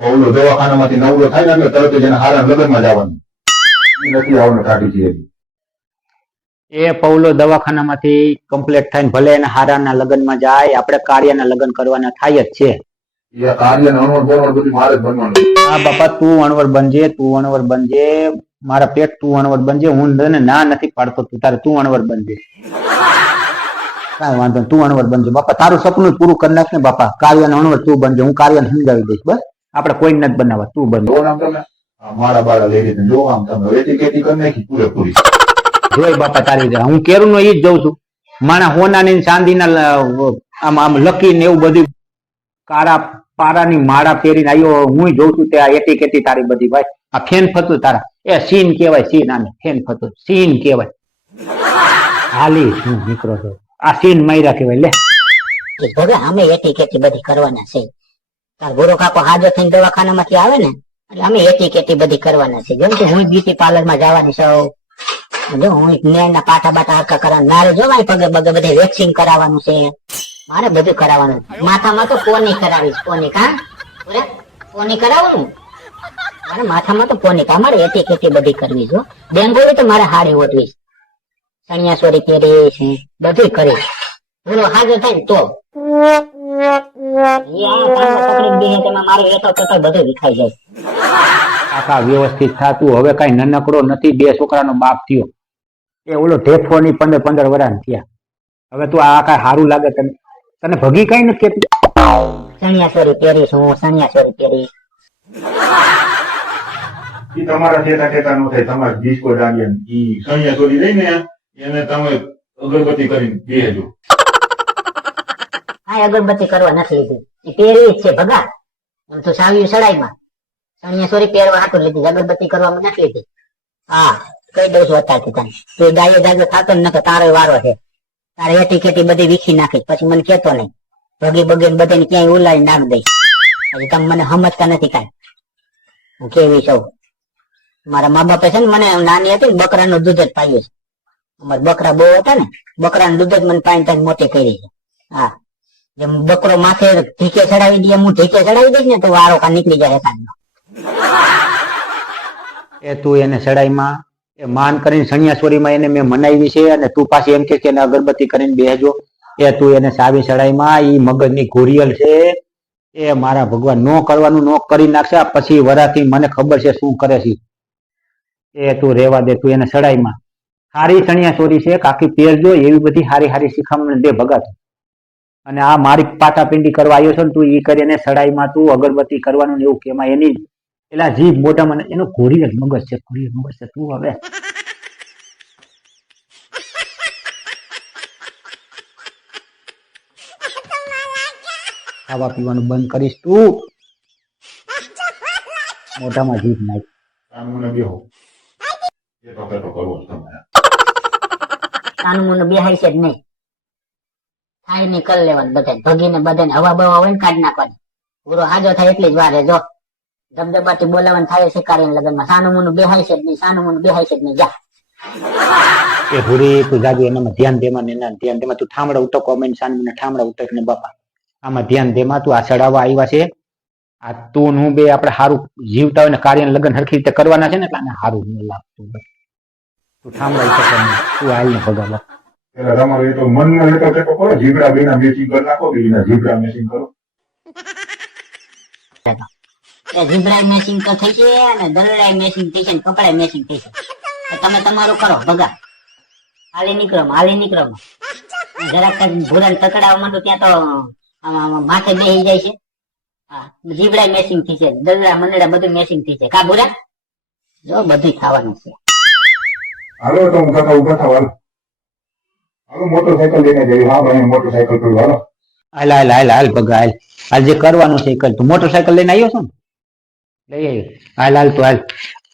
ઓલો દવાખાનામાંથી નવરો થાય ને એટલે તરત જ એના હારા લગ્નમાં જવાનું. એ નથી આવવાનું કાઢી છે. એ પૌલો દવાખાનામાંથી કમ્પ્લીટ થઈને ભલે એના હારાના લગ્નમાં જાય, આપણે કાર્યના લગ્ન કરવાના થાય જ છે. એ કાર્ય અણવર બનવર બધું મારે જ બનવાનું. હા બાપા, તું અણવર બનજે, તું અણવર બનજે, મારા પેટ તું અણવર બનજે. હું તને ના નથી પાડતો, તું તારે તું અણવર બનજે, કાંઈ વાંધો નહીં, તું અણવર બનજે બાપા. તારું સપનું પૂરું કરી નાખ ને બાપા. કાર્યને અણવર તું બનજે, હું કાર્યને સમજાવી દઈશ. બસ આપણે કોઈ નથી બનાવવા, તું બનજે. જો આમ તમે મારા બાળા લઈ લીધું, જો આમ તમે વેટી કેટી કરી નાખી પૂરેપૂરી. જોઈ બાપા તારી રીતે હું કેરું નો ઈ જ જઉં છું. માણા હોનાની ચાંદીના આમ આમ લકી ને એવું બધું કારા પારાની માળા પહેરીને આવ્યો. હું જોઉં છું તે આ એટી કેટી તારી બધી ભાઈ. આ ફેન ફતું તારા એ સીન કહેવાય, સીન. આને ફેન ફતું સીન કહેવાય. હાલી હું નીકળો છો, આ સીન માર્યા કહેવાય. લે ભગા અમે એટી કેટી બધી કરવાના છે. તાર ગોરો કાકો હાજો થઈને દવાખાનામાંથી આવે ને એટલે અમે એટી કેટી બધી કરવાના છે. જેમ કે હું બ્યુટી પાર્લર માં જવાની છું. જો હું નેના પાટા બાટા હરકા કરવાનું, મારે જો ભાઈ પગે પગે બધે વેક્સિંગ કરાવવાનું છે. મારે બધું કરાવવાનું. માથામાં તો પોની કરાવીશ, પોની. કા પોની કરાવવાનું મારે માથામાં તો પોની. મારે એટી કેટી બધી કરવી છે. બેંગોળી તો મારે હાડી ઓટવીશ, સણિયા સોરી પહેરીશ, બધું કરીશ. બોલો હાજર થાય ને તો મારે એતો તો બધું વિખાઈ જાય. આખા વ્યવસ્થિત થતું. હવે કઈ નાનકડો નથી, 2 છોકરાનો બાપ થયો. એ ઓલો ઢેફો ની 15 વર્ષ થયા. હવે તું આ કઈ સારું લાગે તને? તને ભગી કઈ નથી કેતી? સણિયા સોરી પહેરીશ, હું સણિયા સોરી પહેરીશ. એ તમારા ટેટા ટેટા નો થાય. તમારે ડિસ્કો ડાંડિયા ઈ સણિયા ચોરી લઈને એને તમે અગરબત્તી કરીને બેહજો. હા, અગરબત્તી કરવા નથી લીધી, એ પહેરી જ છે ભગા. એમ તો સાવ્યું સડાઈમાં સણિયા સોરી પહેરવા હાટું લીધી, અગરબત્તી કરવામાં નથી લીધી. હા, કઈ દઉં છું અત્યારથી તને. તું ગાયો જાજો થતો ને તો તારો વારો છે. તારે એટી કેટી બધી વીખી નાખી પછી મને કેતો નહીં. ભગી બગી બધાને ક્યાંય ઉલાડી નાખ દઈશ. હજી તમે મને સમજતા નથી કાંઈ. હું કેવી છું. મારા મા બાપે છે ને મને નાની હતી ને બકરાનું દૂધ જ પાયું છે. અમારે બકરા બહુ હતા ને, બકરાનું દૂધ જ મને પાણી મોટી કરી છે. હા, જેમ બકરો માથે ઢીકે ચડાવી દઈએ, હું ઢીકે ચડાવી દઈશ ને તો વારો કા નીકળી જાય એકાદનો. એ તું એને સડાઈમાં એ માન કરીને સણિયાસોરીમાં એને મેં મનાવી છે, અને તું પાછી એમ કે એને અગરબત્તી કરીને બેહજો. એ તું એને સાવી સડાઈમાં ઈ મગજની ઘોરિયલ છે. એ મારા ભગવાન નો કરવાનું નો કરી નાખશે. પછી વરાથી મને ખબર છે શું કરે છે. એ તું રેવા દે. તું એને સડાઈમાં સારી સણિયાસોરી છે, કાકી પહેરજો. એવી બધી હારી હારી શીખામણ દે ભગત. અને આ મારી પાટાપિંડી કરવા આવ્યો છો ને, તું ઈ કરીને સડાઈમાં તું અગરબત્તી કરવાનું એવું કેમાં એની એલા જીભ મોઢામાં એનો ઘોરિયલ મગજ છે, ઘોરિયલ મગજ છે. તું હવે ખાવા પીવાનું બંધ કરીશ. તું મોઢામાં જીભ નાખ. સામુને બેહો. એટો પેટો કરવો છે તમારે. સાનું મોનું બેહાય છે જ નહીં. થાય નહીં કરી લેવાનું બધા. ભગીને બધાને હવા બવા હોય ને કાઢી નાખવાની. પૂરો હાજો થાય એટલી જ વાર છે. જો ધબધબાટી બોલાવાનું થાય છે કાર્ય લગ્નમાં. સાનું મોનું બેહાય છે જ નહીં, સાનું મોનું બેહાય છે જ નહીં. જા એ ભૂરી તું જાગી એનામાં ધ્યાન દેમાં, એના ધ્યાન દેમાં. તું ઠામડા ઉટકો મેં સાનું મને ઠામડા ઉટક ને બાપા આમાં ધ્યાન દેમાં. તું આ ચડાવવા આવ્યા છે. આ તું હું બે આપણે સારું જીવતા હોય ને કાર્ય લગ્ન હરખી રીતે કરવાના છે ને એટલે સારું નહીં લાગતું. તું ઠામડા ઉટક તું હાલ ને ભગા. પેલા તમારો એ તો મનનો એટો પેટો કરો. જીબડા બેના મેચિંગ કરી નાખો, બીના જીબડા મેચિંગ કરો. એ જીબ્રાઈ મેચિંગ તો થઈ છે અને દલડાઈ મેચિંગ થઈ છે ને કપડાઈ મેચિંગ થઈ છે. તમે તમારું કરો ભગા. હાલી નીકળો જરાક ભૂરાને તકડાવવા માંડો ત્યાં તો માથે બેસી જાય છે. હા, જીબડાઈ મેચિંગ થઈ છે, દલડા મંડળા બધું મેચિંગ થઈ છે. કા ભૂરા જો બધું ખાવાનું છે. હાલો તો હું કાકા ઉભા થાવ. હાલો મોટરસાયકલ લઈને જઈએ. હા ભાઈ મોટરસાયકલ પર હાલો. હાલ હાલ હાલ હાલ ભગા હાલ. હાલ જે કરવાનું છે એ કર. તું મોટરસાયકલ લઈને આવ્યો છો ને? લઈ આવ્યો. હાલ હાલ તો હાલ.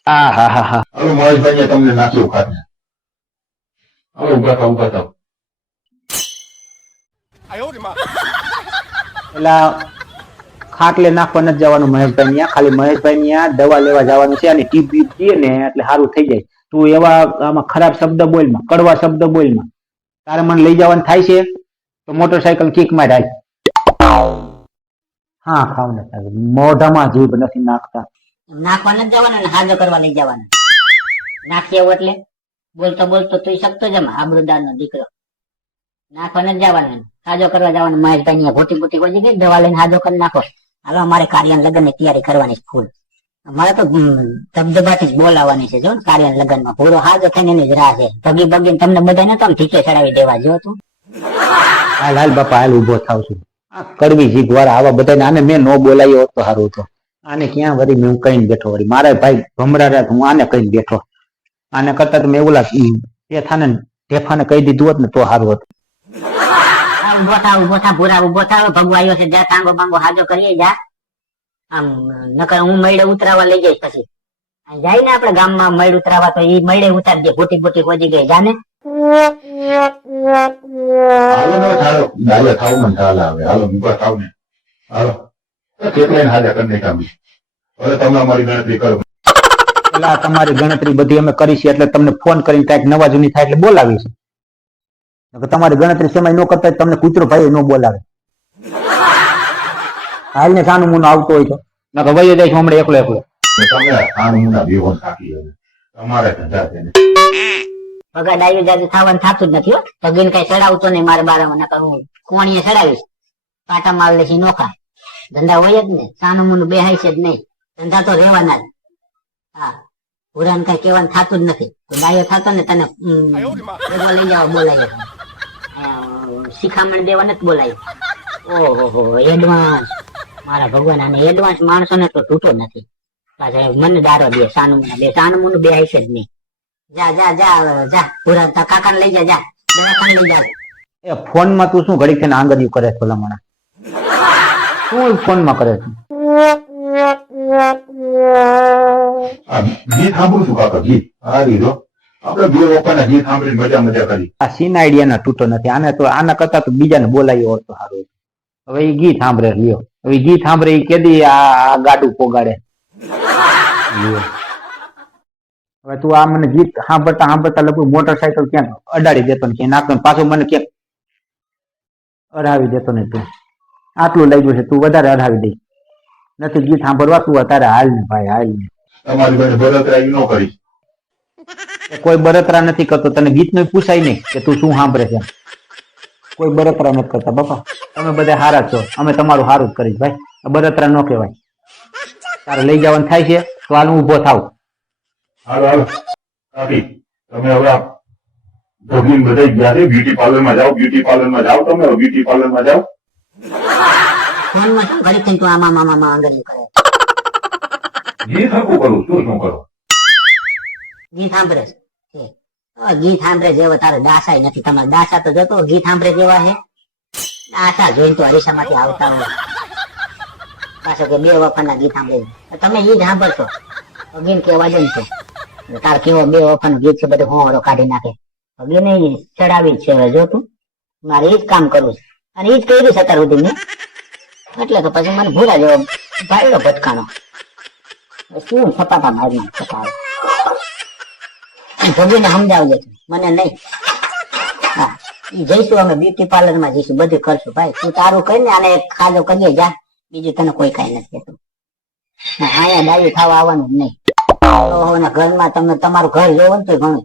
હા હા હા હા. હાલો મહેશભાઈ તમને નાખ્યું ખાતે. હાલો ઉભા થાવ. પેલા ખાટલે નાખવા નથી જવાનું મહેશભાઈ ત્યાં. ખાલી મહેશભાઈ ત્યાં દવા લેવા જવાનું છે. અને ટીપ બીપ દે ને એટલે સારું થઈ જાય. તું એવા આમાં ખરાબ શબ્દ બોલમાં, કડવા શબ્દ બોલમાં. તારે મને લઈ જવાનું થાય છે તો મોટરસાયકલ કિક માં રાખ. હા ખાવ ને સાહેબ, મોઢામાં જીભ નથી નાખતા. નાખવા નથી જવાનું ને હાજો કરવા લઈ જવાનું. નાખી આવું એટલે બોલતો બોલતો તું શકતો જમ આબરૂદાર નો દીકરો. નાખવા નથી જવાનું, હાજો કરવા જવાનું. મહેશભાઈ ની ભૂતી ભૂતી કોઈ ગઈ દવા લઈને હાજો કરી નાખો. હાલો અમારે કાર્ય લગ્ન ની તૈયારી કરવાની છે ફૂલ. અમારે તો ધબધબાથી જ બોલાવવાની છે. જો ને કાર્ય લગ્ન માં પૂરો હાજો થઈને એની જ રાહ છે. ભગી ભગી તમને બધા ને તો ઠીકે ચડાવી દેવા જો તું. હાલ હાલ બાપા હાલ ઉભો થાવ છું. આ કડવી જીભ વાળા આવા બધા આને મેં નો બોલાયો હોત તો સારું હતો. આને ક્યાં વળી મેં હું કહીને બેઠો વળી મારા ભાઈ ભમરા હું આને કહીને બેઠો. આને કરતા તો મેં ઓલા ટેથાને ટેફાને કહી દીધું હોત ને તો સારું હતું. ઉભો થા ભૂરા ઉભો થા. ભગવા આવ્યો છે જા ટાંગો બાંગો હાજો કરીએ જા. આમ નકર હું મૈડે ઉતરાવા લઈ જઈશ પછી. જાય ને આપડે ગામમાં મૈડ ઉતરાવા તો ઈ મૈડે ઉતારી દે. ભૂટી ભૂટી ખોજી ગઈ જાને. હાલો ને ચાલો દાદા થાવ મને ચાલ આવે. હાલો મુકા થાવ ને હાલો કેટલાય હાજર કરી નાખાવી. હવે તમે અમારી ગણતરી કરો. પેલા તમારી ગણતરી બધી અમે કરી છે એટલે તમને ફોન કરીને કઈક નવા જૂની થાય એટલે બોલાવીશ. તમારી ગણતરી સમય ન કરતા તમને કૂતરો ભાઈ ન બોલાવે. હાલ ને સાનું મુનું આવતો હોય તો નકર વહી જાય હમણાં એકલો એકલો. તમે આ નમૂના બેવો થાકી હવે તમારે ધંધા છે ને. ભગા ડાયું જાજુ થવાનું થતું જ નથી હો. ભગીને કઈ ચડાવતો નહીં મારે બારામાં. નકર હું કોણીએ ચડાવીશ. પાટા માર લેશી નોખા. ધંધા હોય જ ને. સાનું મુનું બેહાય છે જ નહીં. ધંધા તો રહેવાના જ. હા ભૂરાને કઈ કહેવાનું થતું જ નથી. તો ડાયો થતો ને તને ભેગો લઈ જવા બોલાય. શિખામણ દેવા નથી બોલાય. ઓહો એડવાન્સ. મારા ભગવાન આને એડવાન્સ માણસો ને તો તૂટો નથી. પાછા મને દારો દે સાનું બે સાનું મુનું બે હશે જ નહીં. જા જા જા જા પૂરા તા કાકાને લઈ જા. દવાખાને લઈ જા. એ ફોન માં તું શું ઘડીક થઈને આંગળીયું કરે છે ભલામણા? શું ફોન માં કરે છે? આ ગીત સાંભળું છું કાકા ગીત આ રીતો આપણે બે લોકોના ગીત સાંભળીને મજા મજા કરી. આ સીન આઈડિયા ના તૂટો નથી. આને તો આના કરતા તો બીજાને બોલાયો હોત તો સારું. હવે એ ગીત સાંભળે લ્યો. હવે ગીત સાંભળે એ કેદી આ ગાડું પોગાડે. હવે તું આ મને ગીત સાંભળતા સાંભળતા લગભગ મોટરસાયકલ ક્યાંક અડાડી દેતો ને ક્યાં નાખતો પાછું મને ક્યાંક અડાવી દેતો ને તું. આટલું લાગ્યું છે તું વધારે અડાવી દઈ. નથી ગીત સાંભળવા તું અત્યારે હાલ ને ભાઈ હાલ ને. તમારી બેન બળતરા ન કરી. કોઈ બળતરા નથી કરતો. તને ગીત નું પૂછાય નહીં કે તું શું સાંભળે છે. કોઈ બળતરા નથી કરતા બાપા. તમે બધા હારા છો. અમે તમારું સારું જ કરીશ ભાઈ. બળતરા ન કહેવાય. તારે લઈ જવાનું થાય છે તો હાલ હું ઉભો થાવ. હાલો હાલો કાકી તમે હવે ભગીન બધા ગયા છે બ્યુટી પાર્લર માં જાઓ. બ્યુટી પાર્લર માં જાઓ તમે બ્યુટી પાર્લર માં જાઓ. ફોનમાં શું ઘડી થઈને તું આમાં મામા આંગળીયું કરે. ગીત હરખું કરું શું કરો. ગીત સાંભળે છે. ગીત સાંભળે જેવો તારે દાસાય નથી. તમારે દાસા તો જતો ગીત સાંભળે જેવા છે. દાસા જોઈને તો અરીસામાંથી આવતા હોય. પાછો કે બે વફાના ગીત સાંભળે. તમે ઈ જ સાંભળશો ગીત કેવા જ છે. તાર કેવો બે વફાનું ગીત છે બધું હોરો કાઢી નાખે. ગીને ચડાવી જ છે હવે જો તું. મારે ઈ જ કામ કરવું છે અને ઈ જ કર્યું છે અત્યાર સુધી મેં. એટલે તો પછી મને ભૂલા જેવો ભાઈડો ભટકાણો. શું સપાટા મારી સપાવે ભગીને સમજાવજે મને નહીં. હા ઈ જઈશું અમે બ્યુટી પાર્લર માં જઈશું બધું કરશું ભાઈ. તું તારું કરીને આને ખાજો કરીએ જા. બીજું તને કોઈ કઈ નથી કહેતું. અહીંયા ડાયું ખાવા આવવાનું જ નહીં. ઘરમાં તમે તમારું ઘર જોવો ને તો ઘણું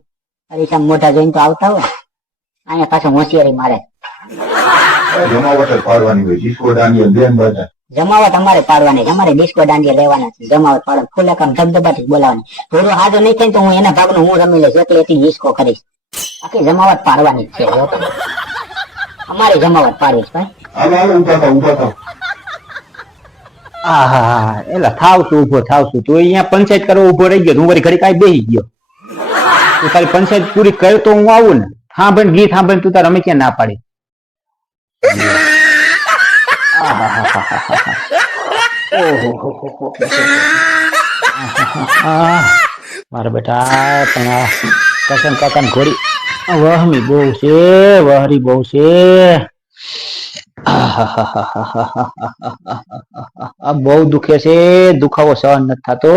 અરીસા મોઢા જોઈને તો આવતા હોય. અહીંયા પાછું હોશિયારી મારે. જમાવટ પાડવાની હોય ડિસ્કો દાંડિયા બેન બધા. જમાવટ અમારે પાડવાની છે. અમારે ડિસ્કો દાંડિયા લેવાના છે. જમાવટ પાડવા ફૂલે કામ ધબધબાથી બોલાવાની. થોડું હાજો નહીં થાય તો હું એના ભાગનું હું રમી લઈશ. એટલે એથી ડિસ્કો કરીશ. આખી જમાવટ પાડવાની જ છે. અમારી જમાવટ પાડવી છે ભાઈ. હાલો હાલો ઉભા થાવ. હા એલા થાવ છું ઉભો થાવ છું. તું અહીંયા પંચાયત કરવા ઉભો રહી ગયો. હું વળી ઘડી કાંઈ બેસી ગયો. તું તારી પંચાયત પૂરી કર તો હું આવું ને. સાંભળ ગીત સાંભળ તું તાર અમે ક્યાં ના પાડી. મારા બેટા પણ આ કસમ કાકા ની ઘોડી વહમી બહુ છે. વહરી બહુ છે. બહુ દુખે છે. દુખાવો સહન નથી થતો.